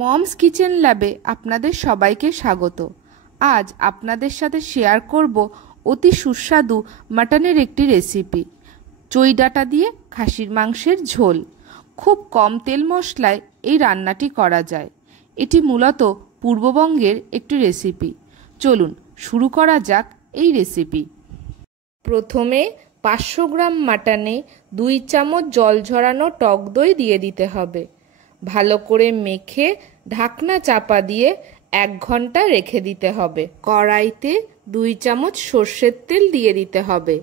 Moms kitchen ল্যাবে আপনাদের সবাইকে স্বাগত। আজ আপনাদের সাথে শেয়ার করব অতি সুস্বাদু মাটনের একটি রেসিপি, চই ডাঁটা দিয়ে খাসির মাংসের ঝোল। খুব কম তেল মশলায় এই রান্নাটি করা যায়। এটি মূলত পূর্ববঙ্গের একটি রেসিপি। চলুন শুরু করা যাক এই রেসিপি। প্রথমে 500 গ্রাম মাটনে 2 চামচ জল ঝরানো টক দই দিয়ে দিতে হবে। ভালো করে মেখে ঢাকনা চাপা দিয়ে 1 ঘন্টা রেখে দিতে হবে। কড়াইতে 2 চামচ সর্ষের তেল দিয়ে দিতে হবে।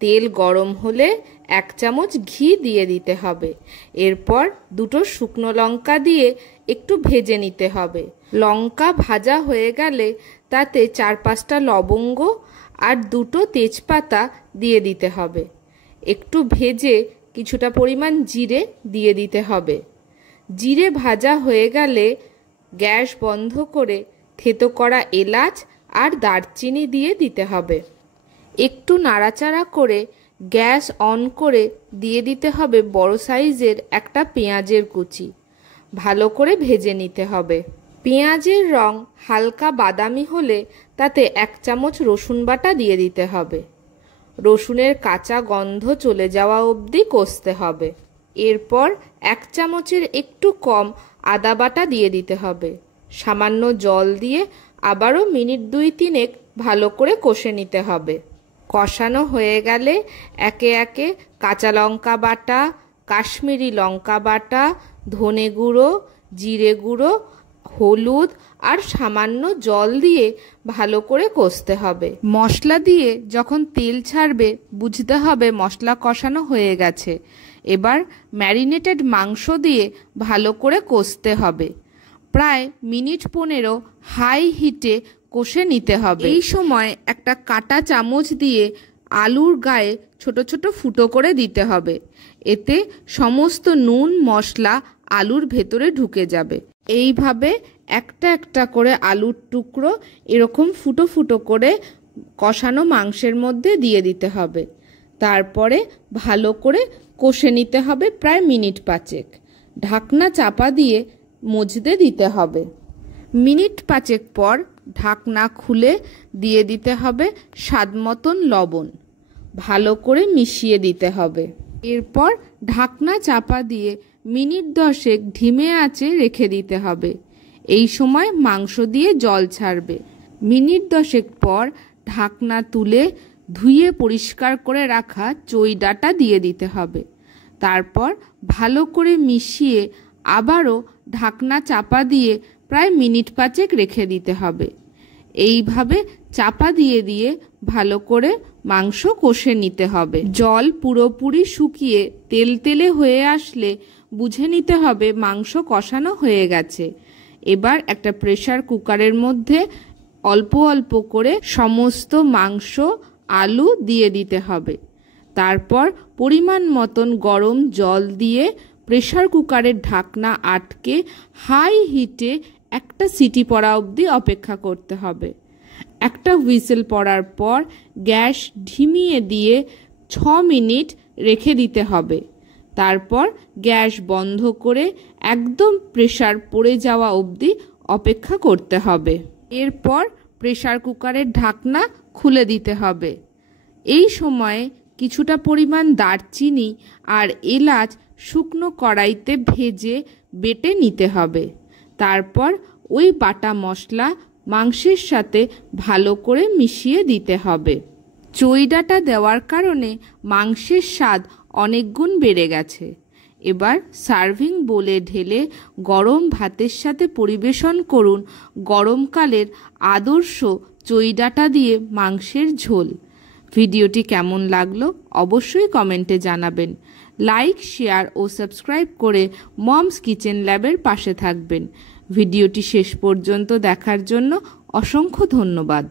তেল গরম হলে 1 চামচ ঘি দিয়ে দিতে হবে। এরপর 2টো শুকনো লঙ্কা দিয়ে একটু ভেজে নিতে হবে। লঙ্কা ভাজা হয়ে গেলে তাতে 4-5টা লবঙ্গ আর 2টো তেজপাতা দিয়ে দিতে হবে। একটু ভেজে কিছুটা পরিমাণ জিরে দিয়ে দিতে হবে। জিরে ভাজা হয়ে গেলে গ্যাস বন্ধ করে থেতো করা এলাচ আর দারচিনি দিয়ে দিতে হবে। একটু নাড়াচাড়া করে গ্যাস অন করে দিয়ে দিতে হবে বড় সাইজের একটা পেঁয়াজের কুচি। ভালো করে ভেজে নিতে হবে। পেঁয়াজের রং হালকা বাদামি হলে তাতে 1 চামচ রসুন বাটা দিয়ে দিতে হবে। রসুনের কাঁচা গন্ধ চলে যাওয়া অবধি কষতে হবে। এরপর 1 চামচের একটু কম আদা বাটা দিয়ে দিতে হবে। সামান্য জল দিয়ে আবারও মিনিট 2-3 ভালো করে কষে নিতে হবে। কষানো হয়ে গেলে একে একে কাঁচা লঙ্কা বাটা, কাশ্মীরি লঙ্কা বাটা, ধনে গুঁড়ো, জিরে গুঁড়ো, হলুদ আর সামান্য জল দিয়ে ভালো করে কষতে হবে। মশলা দিয়ে যখন তেল ছাড়বে বুঝতে হবে মশলা কষানো হয়ে গেছে। এবার ম্যারিনেটেড মাংস দিয়ে ভালো করে কষতে হবে। প্রায় মিনিট 15 হাই হিটে কষে নিতে হবে। এই সময় একটা কাঁটা চামচ দিয়ে আলুর গায়ে ছোট ছোট ফুটো করে দিতে হবে। এতে সমস্ত নুন মশলা আলুর ভেতরে ঢুকে যাবে। এইভাবে একটা একটা করে আলুর টুকরো এরকম ফুটো ফুটো করে কষানো মাংসের মধ্যে দিয়ে দিতে হবে। তারপরে ভালো করে কষে নিতে হবে প্রায় মিনিট 5। ঢাকনা চাপা দিয়ে মজতে দিতে হবে। মিনিট 5 পর ঢাকনা খুলে দিয়ে দিতে হবে স্বাদ মতন লবণ। ভালো করে মিশিয়ে দিতে হবে। এরপর ঢাকনা চাপা দিয়ে মিনিট 10 ধিমে আঁচে রেখে দিতে হবে। এই সময় মাংস দিয়ে জল ছাড়বে। মিনিট 10 পর ঢাকনা তুলে ধুয়ে পরিষ্কার করে রাখা চই ডাঁটা দিয়ে দিতে হবে। তারপর ভালো করে মিশিয়ে আবারও ঢাকনা চাপা দিয়ে প্রায় মিনিট 5 রেখে দিতে হবে। এইভাবে চাপা দিয়ে দিয়ে ভালো করে মাংস কষে নিতে হবে। জল পুরোপুরি শুকিয়ে তেল তেলে হয়ে আসলে বুঝে নিতে হবে মাংস কষানো হয়ে গেছে। এবার একটা প্রেসার কুকারের মধ্যে অল্প অল্প করে সমস্ত মাংস আলু দিয়ে দিতে হবে। তারপর পরিমাণ মতন গরম জল দিয়ে প্রেসার কুকারের ঢাকনা আটকে হাই হিটে একটা সিটি পড়া অবধি অপেক্ষা করতে হবে। একটা হুইসেল পড়ার পর গ্যাস ধিমিয়ে দিয়ে 6 মিনিট রেখে দিতে হবে। তারপর গ্যাস বন্ধ করে একদম প্রেসার পড়ে যাওয়া অবধি অপেক্ষা করতে হবে। এরপর প্রেসার কুকারের ঢাকনা খুলে দিতে হবে। এই সময়ে কিছুটা পরিমাণ দারচিনি আর এলাচ শুকনো কড়াইতে ভেজে বেটে নিতে হবে। তারপর ওই বাটা মশলা মাংসের সাথে ভালো করে মিশিয়ে দিতে হবে। চই ডাঁটা দেওয়ার কারণে মাংসের স্বাদ অনেক গুণ বেড়ে গেছে। এবার সার্ভিং বোলে ঢেলে গরম ভাতের সাথে পরিবেশন করুন গরমকালের আদর্শ চই ডাঁটা দিয়ে মাংসের ঝোল। ভিডিওটি কেমন লাগলো অবশ্যই কমেন্টে জানাবেন। লাইক, শেয়ার ও সাবস্ক্রাইব করে মমস কিচেন ল্যাবের পাশে থাকবেন। ভিডিওটি শেষ পর্যন্ত দেখার জন্য অসংখ্য ধন্যবাদ।